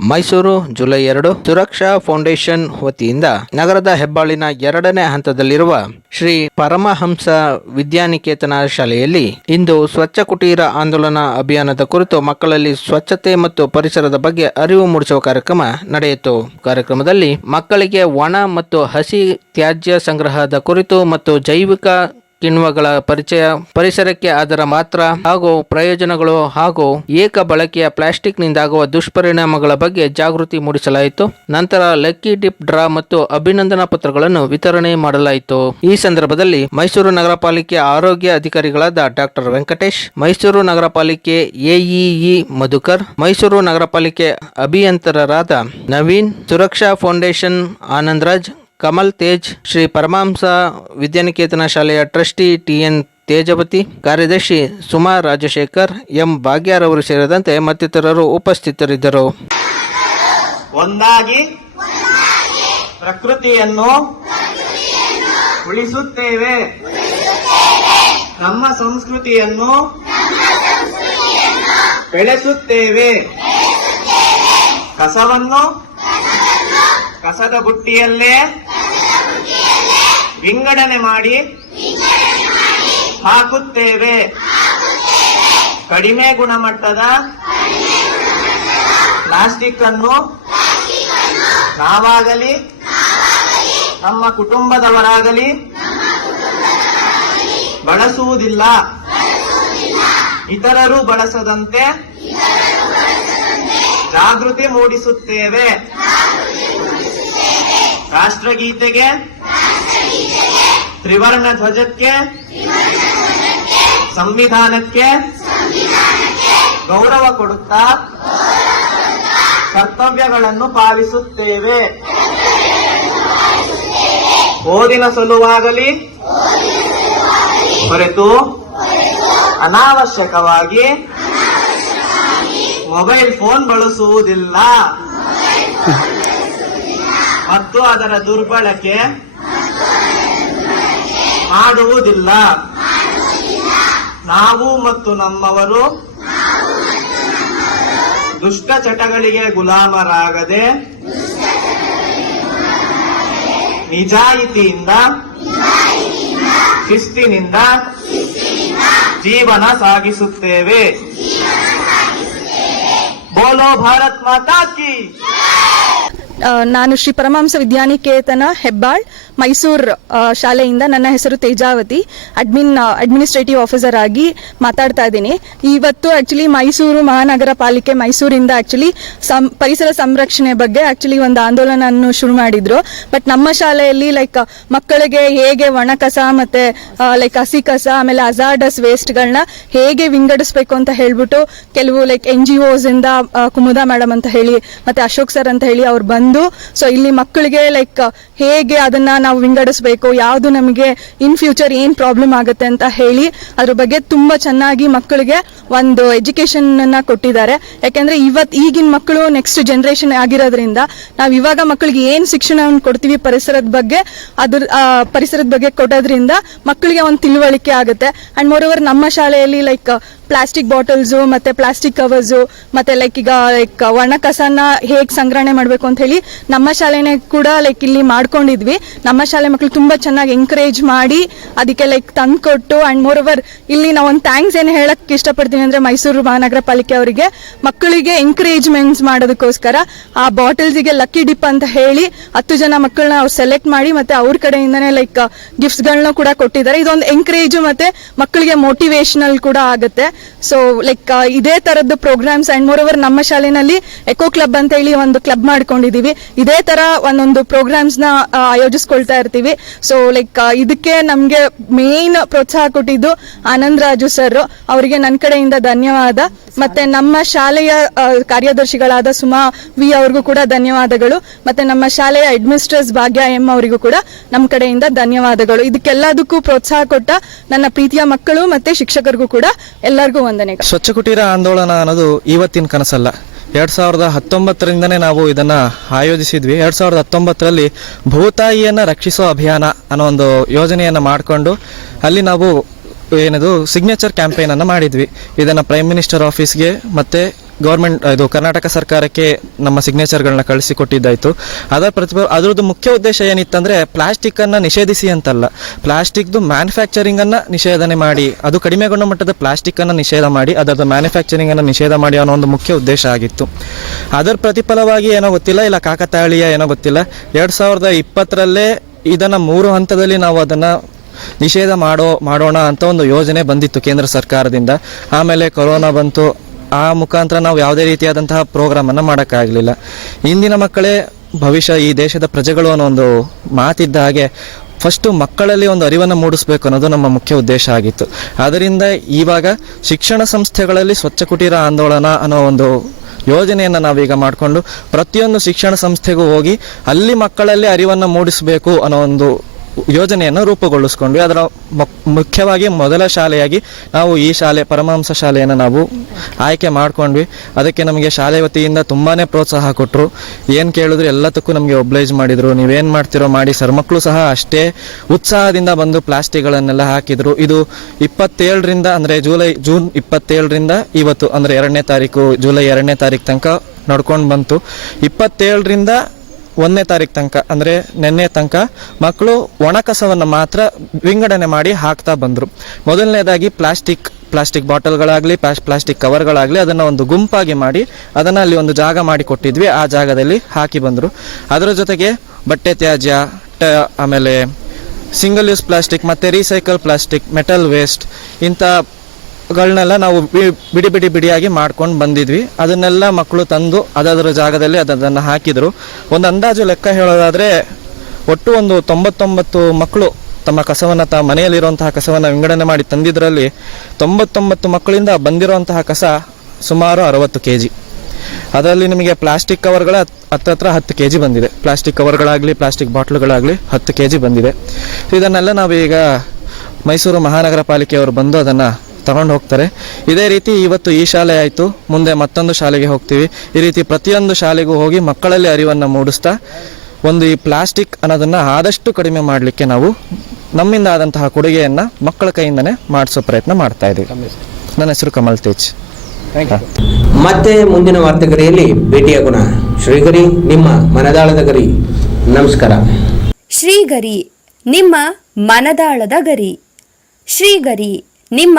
Mysuru July ಎರಡು. ಸುರಕ್ಷಾ foundation ವತಿಯಿಂದ ನಗರದ ಹೆಬ್ಬಾಳಿನ ಎರಡನೇ ಹಂತದಲ್ಲಿರುವ ಶ್ರೀ ಪರಮಹಂಸ ವಿದ್ಯಾನಿಕೇತನ ಶಾಲೆಯಲ್ಲಿ ಇಂದು ಸ್ವಚ್ಛ ಕುಟೀರ ಆಂದೋಲನ ಅಭಿಯಾನದ ಕುರಿತು ಮಕ್ಕಳಲ್ಲಿ ಸ್ವಚ್ಛತೆ ಮತ್ತು ಪರಿಸರದ ಬಗ್ಗೆ ಅರಿವು ಮೂಡಿಸುವ ಕಾರ್ಯಕ್ರಮ ನಡೆಯಿತು. ಕಾರ್ಯಕ್ರಮದಲ್ಲಿ ಮಕ್ಕಳಿಗೆ ಒಣ ಮತ್ತು ಹಸಿ ತ್ಯಾಜ್ಯ ಸಂಗ್ರಹದ ಕುರಿತು ಮತ್ತು ಜೈವಿಕ ಕಿಣ್ವಗಳ ಪರಿಚಯ, ಪರಿಸರಕ್ಕೆ ಅದರ ಮಾತ್ರ ಹಾಗೂ ಪ್ರಯೋಜನಗಳು ಹಾಗೂ ಏಕ ಬಳಕೆಯ ಪ್ಲಾಸ್ಟಿಕ್ನಿಂದಾಗುವ ದುಷ್ಪರಿಣಾಮಗಳ ಬಗ್ಗೆ ಜಾಗೃತಿ ಮೂಡಿಸಲಾಯಿತು. ನಂತರ ಲಕ್ಕಿ ಡಿಪ್ ಡ್ರಾ ಮತ್ತು ಅಭಿನಂದನಾ ಪತ್ರಗಳನ್ನು ವಿತರಣೆ ಮಾಡಲಾಯಿತು. ಈ ಸಂದರ್ಭದಲ್ಲಿ ಮೈಸೂರು ನಗರ ಪಾಲಿಕೆ ಆರೋಗ್ಯ ಅಧಿಕಾರಿಗಳಾದ ಡಾಕ್ಟರ್ ವೆಂಕಟೇಶ್, ಮೈಸೂರು ನಗರ ಪಾಲಿಕೆ ಎಇಇ ಮಧುಕರ್, ಮೈಸೂರು ನಗರ ಪಾಲಿಕೆ ಅಭಿಯಂತರರಾದ ನವೀನ್, ಸುರಕ್ಷಾ ಫೌಂಡೇಶನ್ ಆನಂದರಾಜ್ ಕಮಲ್ ತೇಜ್ ಶ್ರೀ ಪರಮಾಂಸ ವಿದ್ಯಾನಿಕೇತನ ಶಾಲೆಯ ಟ್ರಸ್ಟಿ ಟಿ ಎನ್ ತೇಜವತಿ ಕಾರ್ಯದರ್ಶಿ ಸುಮಾ ರಾಜಶೇಖರ್ ಎಂ. ಭಾಗ್ಯರವರು ಸೇರಿದಂತೆ ಮತ್ತಿತರರು ಉಪಸ್ಥಿತರಿದ್ದರು. ಒಂದಾಗಿ ಪ್ರಕೃತಿಯನ್ನು ಉಳಿಸುತ್ತೇವೆ. ನಮ್ಮ ಸಂಸ್ಕೃತಿಯನ್ನು ಬೆಳೆಸುತ್ತೇವೆ. ಕಸವನ್ನು ಕಸದ ಬುಟ್ಟಿಯಲ್ಲೇ ವಿಂಗಡಣೆ ಮಾಡಿ ಹಾಕುತ್ತೇವೆ. ಕಡಿಮೆ ಗುಣಮಟ್ಟದ ಪ್ಲಾಸ್ಟಿಕ್ ಅನ್ನು ನಾವಾಗಲಿ ನಮ್ಮ ಕುಟುಂಬದವರಾಗಲಿ ಬಳಸುವುದಿಲ್ಲ. ಇತರರು ಬಳಸದಂತೆ ಜಾಗೃತಿ ಮೂಡಿಸುತ್ತೇವೆ. ರಾಷ್ಟ್ರಗೀತೆಗೆ ತ್ರಿವರ್ಣ ಧ್ವಜಕ್ಕೆ, ಸಂವಿಧಾನಕ್ಕೆ, ಗೌರವ ಕೊಡುತ್ತಾ, ಕರ್ತವ್ಯಗಳನ್ನು ಪಾಲಿಸುತ್ತೇವೆ. ಓದಿನ ಸಲುವಾಗಲಿ, ಹೊರತು ಅನಾವಶ್ಯಕವಾಗಿ ಮೊಬೈಲ್ ಫೋನ್ ಬಳಸುವುದಿಲ್ಲ. ಮತ್ತು ಅದರ ದುರ್ಬಳಕೆ ಮಾಡುವುದಿಲ್ಲ. ನಾವು ಮತ್ತು ನಮ್ಮವರು ದುಷ್ಟ ಚಟಗಳಿಗೆ ಗುಲಾಮರಾಗದೆ ನಿಜಾಯಿತಿಯಿಂದ ಶಿಸ್ತಿನಿಂದ ಜೀವನ ಸಾಗಿಸುತ್ತೇವೆ. ಬೋಲೋ ಭಾರತ್ ಮಾತಾ ಕಿ ನಾನು ಶ್ರೀ ಪರಮಹಂಸ ವಿದ್ಯಾನಿಕೇತನ ಹೆಬ್ಬಾಳ್, ಮೈಸೂರು ಶಾಲೆಯಿಂದ ನನ್ನ ಹೆಸರು ತೇಜಾವತಿ. ಅಡ್ಮಿನ್ ಅಡ್ಮಿನಿಸ್ಟ್ರೇಟಿವ್ ಆಫೀಸರ್ ಆಗಿ ಮಾತಾಡ್ತಾ ಇದ್ದೀನಿ. ಇವತ್ತು ಆಕ್ಚುಲಿ ಮೈಸೂರು ಮಹಾನಗರ ಪಾಲಿಕೆ ಮೈಸೂರಿಂದ ಆಕ್ಚುಲಿ ಸಂ, ಪರಿಸರ ಸಂರಕ್ಷಣೆ ಬಗ್ಗೆ ಆಕ್ಚುಲಿ ಒಂದು ಆಂದೋಲನ ಶುರು ಮಾಡಿದ್ರು. ಬಟ್ ನಮ್ಮ ಶಾಲೆಯಲ್ಲಿ ಲೈಕ್ ಮಕ್ಕಳಿಗೆ ಹೇಗೆ ಒಣ ಕಸ ಮತ್ತೆ ಲೈಕ್ ಹಸಿ ಕಸ ಆಮೇಲೆ ಅಜಾರ್ಡಸ್ ವೇಸ್ಟ್ಗಳನ್ನ ಹೇಗೆ ವಿಂಗಡಿಸ್ಬೇಕು ಅಂತ ಹೇಳ್ಬಿಟ್ಟು ಕೆಲವು ಲೈಕ್ ಎನ್ ಜಿ ಇಂದ ಕುಮುದಾ ಮೇಡಮ್ ಅಂತ ಹೇಳಿ, ಮತ್ತೆ ಅಶೋಕ್ ಸರ್ ಅಂತ ಹೇಳಿ ಅವ್ರು ಬಂದು ಸೊ ಇಲ್ಲಿ ಮಕ್ಕಳಿಗೆ ಲೈಕ್ ಹೇಗೆ ಅದನ್ನ ನಾವು ವಿಂಗಡಿಸಬೇಕು, ಯಾವುದು ನಮಗೆ ಇನ್ ಫ್ಯೂಚರ್ ಏನ್ ಪ್ರಾಬ್ಲಮ್ ಆಗುತ್ತೆ ಅಂತ ಹೇಳಿ, ಅದ್ರ ಬಗ್ಗೆ ತುಂಬಾ ಚೆನ್ನಾಗಿ ಮಕ್ಕಳಿಗೆ ಒಂದು ಎಜುಕೇಶನ್ ಅನ್ನ ಕೊಟ್ಟಿದ್ದಾರೆ. ಯಾಕೆಂದ್ರೆ ಇವತ್ತು ಈಗಿನ ಮಕ್ಕಳು ನೆಕ್ಸ್ಟ್ ಜನರೇಷನ್ ಆಗಿರೋದ್ರಿಂದ, ನಾವು ಇವಾಗ ಮಕ್ಕಳಿಗೆ ಏನ್ ಶಿಕ್ಷಣವನ್ನು ಕೊಡ್ತೀವಿ ಪರಿಸರದ ಬಗ್ಗೆ, ಅದ್ರ ಪರಿಸರದ ಬಗ್ಗೆ ಕೊಡೋದ್ರಿಂದ ಮಕ್ಕಳಿಗೆ ಒಂದು ತಿಳುವಳಿಕೆ ಆಗುತ್ತೆ. ಅಂಡ್ ಮೋರ್ ಓವರ್ ನಮ್ಮ ಶಾಲೆಯಲ್ಲಿ ಲೈಕ್ ಪ್ಲಾಸ್ಟಿಕ್ ಬಾಟಲ್ಸ್ ಮತ್ತೆ ಪ್ಲಾಸ್ಟಿಕ್ ಕವರ್ಸ್ ಮತ್ತೆ ಲೈಕ್ ಈಗ ಲೈಕ್ ಒಣ ಕಸನ ಹೇಗ್ ಸಂಗ್ರಹಣೆ ಮಾಡಬೇಕು ಅಂತ ಹೇಳಿ ನಮ್ಮ ಶಾಲೆನೆ ಕೂಡ ಲೈಕ್ ಇಲ್ಲಿ ಮಾಡ್ಕೊಂಡಿದ್ವಿ. ನಮ್ಮ ಶಾಲೆ ಮಕ್ಕಳು ತುಂಬಾ ಚೆನ್ನಾಗಿ ಎಂಕರೇಜ್ ಮಾಡಿ ಅದಕ್ಕೆ ಲೈಕ್ ತಂದ್ಕೊಟ್ಟು ಅಂಡ್ ಮೋರ್ ಓವರ್ ಇಲ್ಲಿ ನಾವು ಒಂದು ಥ್ಯಾಂಕ್ಸ್ ಏನು ಹೇಳಕ್ ಇಷ್ಟಪಡ್ತೀನಿ ಅಂದ್ರೆ ಮೈಸೂರು ಮಹಾನಗರ ಪಾಲಿಕೆ ಅವರಿಗೆ. ಮಕ್ಕಳಿಗೆ ಎಂಕರೇಜ್ಮೆಂಟ್ಸ್ ಮಾಡೋದಕ್ಕೋಸ್ಕರ ಆ ಬಾಟಲ್ಸ್ಗೆ ಲಕ್ಕಿ ಡಿಪ್ ಅಂತ ಹೇಳಿ ಹತ್ತು ಜನ ಮಕ್ಕಳನ್ನ ಅವ್ರು ಸೆಲೆಕ್ಟ್ ಮಾಡಿ ಮತ್ತೆ ಅವ್ರ ಕಡೆಯಿಂದನೇ ಲೈಕ್ ಗಿಫ್ಟ್ಸ್ಗಳನ್ನ ಕೂಡ ಕೊಟ್ಟಿದ್ದಾರೆ. ಇದೊಂದು ಎಂಕರೇಜ್ ಮತ್ತೆ ಮಕ್ಕಳಿಗೆ ಮೋಟಿವೇಶನಲ್ ಕೂಡ ಆಗುತ್ತೆ. ಸೊ ಲೈಕ್ ಇದೇ ತರದ್ದು ಪ್ರೋಗ್ರಾಮ್ಸ್ ಅಂಡ್ ಮೋರ್ ಓವರ್ ನಮ್ಮ ಶಾಲೆನಲ್ಲಿ ಎಕೋ ಕ್ಲಬ್ ಅಂತ ಹೇಳಿ ಒಂದು ಕ್ಲಬ್ ಮಾಡ್ಕೊಂಡಿದೀವಿ. ಇದೇ ತರ ಒಂದೊಂದು ಪ್ರೋಗ್ರಾಮ್ಸ್ನ ಆಯೋಜಿಸ್ಕೊಳ್ತಾ ಇರ್ತೀವಿ. ಸೊ ಲೈಕ್ ಇದಕ್ಕೆ ನಮ್ಗೆ ಮೇನ್ ಪ್ರೋತ್ಸಾಹ ಕೊಟ್ಟಿದ್ದು ಆನಂದ್ ರಾಜು ಸರ್ ಅವರಿಗೆ ನನ್ನ ಕಡೆಯಿಂದ ಧನ್ಯವಾದ. ಮತ್ತೆ ನಮ್ಮ ಶಾಲೆಯ ಕಾರ್ಯದರ್ಶಿಗಳಾದ ಸುಮಾ ವಿ ಅವ್ರಿಗೂ ಕೂಡ ಧನ್ಯವಾದಗಳು. ಮತ್ತೆ ನಮ್ಮ ಶಾಲೆಯ ಅಡ್ಮಿನಿಸ್ಟ್ರೇಸ್ ಭಾಗ್ಯ ಎಂ ಅವರಿಗೂ ಕೂಡ ನಮ್ಮ ಕಡೆಯಿಂದ ಧನ್ಯವಾದಗಳು. ಇದಕ್ಕೆಲ್ಲದಕ್ಕೂ ಪ್ರೋತ್ಸಾಹ ಕೊಟ್ಟ ನನ್ನ ಪ್ರೀತಿಯ ಮಕ್ಕಳು ಮತ್ತೆ ಶಿಕ್ಷಕರಿಗೂ ಕೂಡ ಎಲ್ಲರಿಗೂ ವಂದನೆ. ಸ್ವಚ್ಛ ಕುಟೀರ ಆಂದೋಲನ ಅನ್ನೋದು ಇವತ್ತಿನ ಕನಸಲ್ಲ. ಎರಡು ಸಾವಿರದ ಹತ್ತೊಂಬತ್ತರಿಂದನೇ ನಾವು ಇದನ್ನು ಆಯೋಜಿಸಿದ್ವಿ. ಎರಡು ಸಾವಿರದ ಹತ್ತೊಂಬತ್ತರಲ್ಲಿ ಭೂತಾಯಿಯನ್ನು ರಕ್ಷಿಸೋ ಅಭಿಯಾನ ಅನ್ನೋ ಒಂದು ಯೋಜನೆಯನ್ನು ಮಾಡಿಕೊಂಡು ಅಲ್ಲಿ ನಾವು ಏನದು ಸಿಗ್ನೇಚರ್ ಕ್ಯಾಂಪೇನನ್ನು ಮಾಡಿದ್ವಿ. ಇದನ್ನು ಪ್ರೈಮ್ ಮಿನಿಸ್ಟರ್ ಆಫೀಸ್ಗೆ ಮತ್ತು ಗೌರ್ಮೆಂಟ್, ಇದು ಕರ್ನಾಟಕ ಸರ್ಕಾರಕ್ಕೆ ನಮ್ಮ ಸಿಗ್ನೇಚರ್ಗಳನ್ನ ಕಳಿಸಿಕೊಟ್ಟಿದ್ದಾಯಿತು. ಅದರ ಪ್ರತಿಭ ಅದರದ್ದು ಮುಖ್ಯ ಉದ್ದೇಶ ಏನಿತ್ತಂದರೆ ಪ್ಲಾಸ್ಟಿಕ್ಕನ್ನು ನಿಷೇಧಿಸಿ ಅಂತಲ್ಲ. ಪ್ಲಾಸ್ಟಿಕ್ದು ಮ್ಯಾನುಫ್ಯಾಕ್ಚರಿಂಗನ್ನು ನಿಷೇಧನೆ ಮಾಡಿ, ಅದು ಕಡಿಮೆ ಗುಣಮಟ್ಟದ ಪ್ಲಾಸ್ಟಿಕ್ಕನ್ನು ನಿಷೇಧ ಮಾಡಿ, ಅದರದ್ದು ಮ್ಯಾನುಫ್ಯಾಕ್ಚರಿಂಗನ್ನು ನಿಷೇಧ ಮಾಡಿ ಅನ್ನೋ ಒಂದು ಮುಖ್ಯ ಉದ್ದೇಶ ಆಗಿತ್ತು. ಅದರ ಪ್ರತಿಫಲವಾಗಿ ಏನೋ ಗೊತ್ತಿಲ್ಲ, ಇಲ್ಲ ಕಾಕತಾಳೀಯ ಏನೋ ಗೊತ್ತಿಲ್ಲ. ಎರಡು ಸಾವಿರದ ಇಪ್ಪತ್ತರಲ್ಲೇ ಇದನ್ನು ಮೂರು ಹಂತದಲ್ಲಿ ನಾವು ಅದನ್ನು ನಿಷೇಧ ಮಾಡೋ, ಮಾಡೋಣ ಅಂತ ಒಂದು ಯೋಜನೆ ಬಂದಿತ್ತು ಕೇಂದ್ರ ಸರ್ಕಾರದಿಂದ. ಆಮೇಲೆ ಕೊರೋನಾ ಬಂತು ಆ ಮುಖಾಂತರ ನಾವು ಯಾವುದೇ ರೀತಿಯಾದಂತಹ ಪ್ರೋಗ್ರಾಮನ್ನು ಮಾಡೋಕ್ಕಾಗಲಿಲ್ಲ. ಇಂದಿನ ಮಕ್ಕಳೇ ಭವಿಷ್ಯ ಈ ದೇಶದ ಪ್ರಜೆಗಳು ಅನ್ನೋ ಒಂದು ಮಾತಿದ್ದ ಹಾಗೆ ಫಸ್ಟು ಮಕ್ಕಳಲ್ಲಿ ಒಂದು ಅರಿವನ್ನು ಮೂಡಿಸಬೇಕು ಅನ್ನೋದು ನಮ್ಮ ಮುಖ್ಯ ಉದ್ದೇಶ ಆಗಿತ್ತು. ಆದ್ದರಿಂದ ಇವಾಗ ಶಿಕ್ಷಣ ಸಂಸ್ಥೆಗಳಲ್ಲಿ ಸ್ವಚ್ಛ ಕುಟೀರ ಆಂದೋಲನ ಅನ್ನೋ ಒಂದು ಯೋಜನೆಯನ್ನು ನಾವೀಗ ಮಾಡಿಕೊಂಡು ಪ್ರತಿಯೊಂದು ಶಿಕ್ಷಣ ಸಂಸ್ಥೆಗೂ ಹೋಗಿ ಅಲ್ಲಿ ಮಕ್ಕಳಲ್ಲಿ ಅರಿವನ್ನು ಮೂಡಿಸಬೇಕು ಅನ್ನೋ ಒಂದು ಯೋಜನೆಯನ್ನು ರೂಪುಗೊಳಿಸ್ಕೊಂಡ್ವಿ. ಅದರ ಮುಖ್ಯವಾಗಿ ಮೊದಲ ಶಾಲೆಯಾಗಿ ನಾವು ಈ ಶಾಲೆ, ಪರಮಹಂಸ ಶಾಲೆಯನ್ನು ನಾವು ಆಯ್ಕೆ ಮಾಡ್ಕೊಂಡ್ವಿ. ಅದಕ್ಕೆ ನಮಗೆ ಶಾಲೆ ವತಿಯಿಂದ ತುಂಬಾ ಪ್ರೋತ್ಸಾಹ ಕೊಟ್ಟರು ಏನು ಕೇಳಿದ್ರು ಎಲ್ಲದಕ್ಕೂ ನಮಗೆ ಒಬ್ಲೈಜ್ ಮಾಡಿದರು. ನೀವೇನು ಮಾಡ್ತಿರೋ ಮಾಡಿ, ಸರ್ ಮಕ್ಕಳು ಸಹ ಅಷ್ಟೇ ಉತ್ಸಾಹದಿಂದ ಬಂದು ಪ್ಲಾಸ್ಟಿಕ್ಗಳನ್ನೆಲ್ಲ ಹಾಕಿದರು. ಇದು ಇಪ್ಪತ್ತೇಳರಿಂದ ಅಂದರೆ ಜೂಲೈ, ಜೂನ್ ಇಪ್ಪತ್ತೇಳರಿಂದ ಇವತ್ತು, ಅಂದರೆ ಎರಡನೇ ತಾರೀಕು ಜೂಲೈ ಎರಡನೇ ತಾರೀಕು ತನಕ ನಡ್ಕೊಂಡು ಬಂತು. ಇಪ್ಪತ್ತೇಳರಿಂದ ಒಂದನೇ ತಾರೀಕು ತನಕ, ಅಂದರೆ ನಿನ್ನೆ ತನಕ ಮಕ್ಕಳು ಒಣ ಕಸವನ್ನು ಮಾತ್ರ ವಿಂಗಡಣೆ ಮಾಡಿ ಹಾಕ್ತಾ ಬಂದರು. ಮೊದಲನೇದಾಗಿ ಪ್ಲಾಸ್ಟಿಕ್ ಪ್ಲಾಸ್ಟಿಕ್ ಬಾಟಲ್ಗಳಾಗಲಿ, ಪ್ಲಾಸ್, ಪ್ಲಾಸ್ಟಿಕ್ ಕವರ್ಗಳಾಗಲಿ ಅದನ್ನು ಒಂದು ಗುಂಪಾಗಿ ಮಾಡಿ ಅದನ್ನು ಅಲ್ಲಿ ಒಂದು ಜಾಗ ಮಾಡಿ ಕೊಟ್ಟಿದ್ವಿ, ಆ ಜಾಗದಲ್ಲಿ ಹಾಕಿ ಬಂದರು. ಅದರ ಜೊತೆಗೆ ಬಟ್ಟೆ ತ್ಯಾಜ್ಯ, ಟ, ಆಮೇಲೆ ಸಿಂಗಲ್ ಯೂಸ್ ಪ್ಲಾಸ್ಟಿಕ್ ಮತ್ತು ರೀಸೈಕಲ್ ಪ್ಲಾಸ್ಟಿಕ್ ಮೆಟಲ್ ವೇಸ್ಟ್ ಇಂಥ ಗಳನ್ನೆಲ್ಲ ನಾವು ಬಿಡಿ ಬಿಡಿ ಬಿಡಿಯಾಗಿ ಮಾಡ್ಕೊಂಡು ಬಂದಿದ್ವಿ. ಅದನ್ನೆಲ್ಲ ಮಕ್ಕಳು ತಂದು ಅದರ ಜಾಗದಲ್ಲಿ ಅದನ್ನು ಹಾಕಿದರು. ಒಂದು ಅಂದಾಜು ಲೆಕ್ಕ ಹೇಳೋದಾದರೆ, ಒಟ್ಟು ಒಂದು ತೊಂಬತ್ತೊಂಬತ್ತು ಮಕ್ಕಳು ತಮ್ಮ ಕಸವನ್ನು ತಮ್ಮ ಮನೆಯಲ್ಲಿರುವಂತಹ ಕಸವನ್ನು ವಿಂಗಡಣೆ ಮಾಡಿ ತಂದಿದ್ದರಲ್ಲಿ ತೊಂಬತ್ತೊಂಬತ್ತು ಮಕ್ಕಳಿಂದ ಬಂದಿರುವಂತಹ ಕಸ ಸುಮಾರು ಅರವತ್ತು ಕೆ ಜಿ ಅದರಲ್ಲಿ ನಿಮಗೆ ಪ್ಲಾಸ್ಟಿಕ್ ಕವರ್ಗಳ ಹತ್ತತ್ರ ಹತ್ತು ಕೆ ಜಿ ಬಂದಿದೆ. ಪ್ಲಾಸ್ಟಿಕ್ ಕವರ್ಗಳಾಗಲಿ, ಪ್ಲಾಸ್ಟಿಕ್ ಬಾಟ್ಲುಗಳಾಗಲಿ ಹತ್ತು ಕೆ ಜಿ ಬಂದಿದೆ. ಇದನ್ನೆಲ್ಲ ನಾವೀಗ ಮೈಸೂರು ಮಹಾನಗರ ಪಾಲಿಕೆಯವರು ಬಂದು ಅದನ್ನು ತಗೊಂಡು ಹೋಗ್ತಾರೆ. ಇದೇ ರೀತಿ ಇವತ್ತು ಈ ಶಾಲೆ ಆಯಿತು. ಮುಂದೆ ಮತ್ತೊಂದು ಶಾಲೆಗೆ ಹೋಗ್ತೀವಿ. ಈ ರೀತಿ ಪ್ರತಿಯೊಂದು ಶಾಲೆಗೂ ಹೋಗಿ ಮಕ್ಕಳಲ್ಲಿ ಅರಿವನ್ನು ಮೂಡಿಸ್ತಾ ಒಂದು ಈ ಪ್ಲಾಸ್ಟಿಕ್ ಅನ್ನೋದನ್ನು ಆದಷ್ಟು ಕಡಿಮೆ ಮಾಡಲಿಕ್ಕೆ ನಾವು ನಮ್ಮಿಂದ ಆದಂತಹ ಕೊಡುಗೆಯನ್ನು ಮಕ್ಕಳ ಕೈಯಿಂದನೇ ಮಾಡಿಸೋ ಪ್ರಯತ್ನ ಮಾಡ್ತಾ ಇದ್ದೀವಿ ನನ್ನ ಹೆಸರು ಕಮಲ್ ತೇಜ್. ಮತ್ತೆ ಮುಂದಿನ ವಾರ್ತೆಗರಿಯಲ್ಲಿ ಭೇಟಿಯಾಗೋಣ ಶ್ರೀಗರಿ ನಿಮ್ಮ ಮನದಾಳದ ಗರಿ. ನಮಸ್ಕಾರ. ಶ್ರೀಗರಿ ನಿಮ್ಮ ಮನದಾಳದ ಗರಿ. ಶ್ರೀಗರಿ ನಿಮ್ಮ